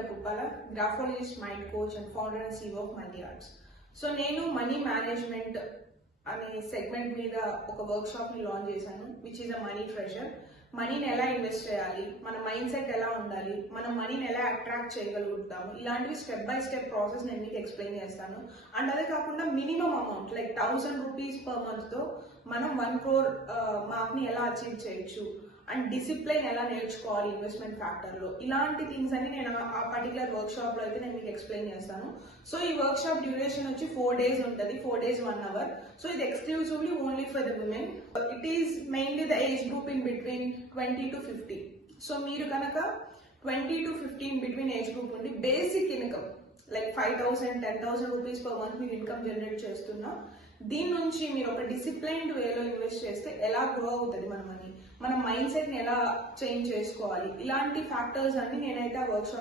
Kavita Puppala, graphologist, mind coach, and founder and CEO of Money Arts. So నేను money management అనే segment మీద ఒక work shop ని launch చేశాను, which is a money treasure. మనీని ఎలా ఇన్వెస్ట్ చేయాలి, మన మైండ్ సెట్ ఎలా ఉండాలి, మనం మనీని ఎలా అట్రాక్ట్ చేయగలుగుతాము, ఇలాంటివి స్టెప్ బై స్టెప్ ప్రాసెస్ నేను మీకు ఎక్స్ప్లెయిన్ చేస్తాను. అండ్ అదే కాకుండా minimum amount like 1000 rupees per month తో మనం 1 crore మార్క్ ని ఎలా అచీవ్ చేయొచ్చు, అండ్ డిసిప్లైన్ ఎలా నేర్చుకోవాలి ఇన్వెస్ట్మెంట్ ఫ్యాక్టర్ లో, ఇలాంటి థింగ్స్ అన్ని నేను ఆ పర్టికులర్ వర్క్ షాప్ లో అయితే నేను మీకు ఎక్స్ప్లెయిన్ చేస్తాను. సో ఈ వర్క్ షాప్ డ్యూరేషన్ వచ్చి 4 days ఉంటుంది, 4 days 1 hour. సో ఇది exclusively only for the women. It is mainly the age group in between 20 to 50. So మీరు కనుక 20 to 15 బిట్వీన్ ఏజ్ గ్రూప్ నుండి basic income like 5,000 10,000 rupees per month మీరు income generate చేస్తున్నా, దీని నుంచి మీరు ఒక డిసిప్లైన్డ్ వేలో ఇన్వెస్ట్ చేస్తే ఎలా గ్రో అవుతుంది మన మనీ, మన మైండ్ సెట్ ని ఎలా చేంజ్ చేసుకోవాలి, ఇలాంటి ఫ్యాక్టర్స్ అన్ని నేనైతే ఆ వర్క్ షాప్